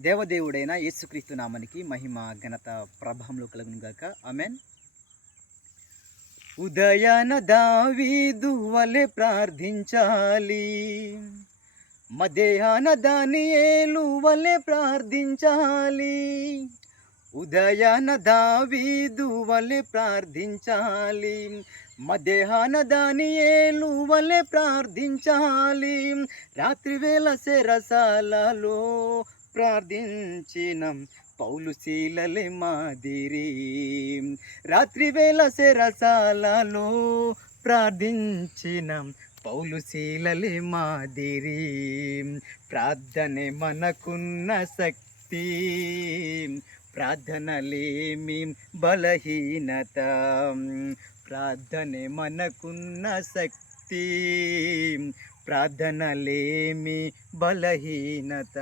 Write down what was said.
దేవదేవుడైన యేసుక్రీస్తు నామానికి మహిమ ఘనత ప్రభావములు కలుగును గాక. ఆమేన్. ఉదయాన దావీదు వలె ప్రార్థించాలి, మధ్యాహ్న దానియేలు వలె ప్రార్థించాలి. ఉదయాన దావీదు వలె ప్రార్థించాలి, మధ్యాహ్న దానియేలు వలె ప్రార్థించాలి. రాత్రివేళ చెరసాలలో ప్రార్థించిన పౌలు శీలలే మాదిరి. రాత్రివేళ చెరసాలలో ప్రార్థించిన పౌలు శీలలే మాదిరి. ప్రార్థనే మనకున్న శక్తి, ప్రార్థనలేమి బలహీనత. ప్రార్థనే మనకున్న శక్తి, ప్రార్థనలేమి బలహీనత.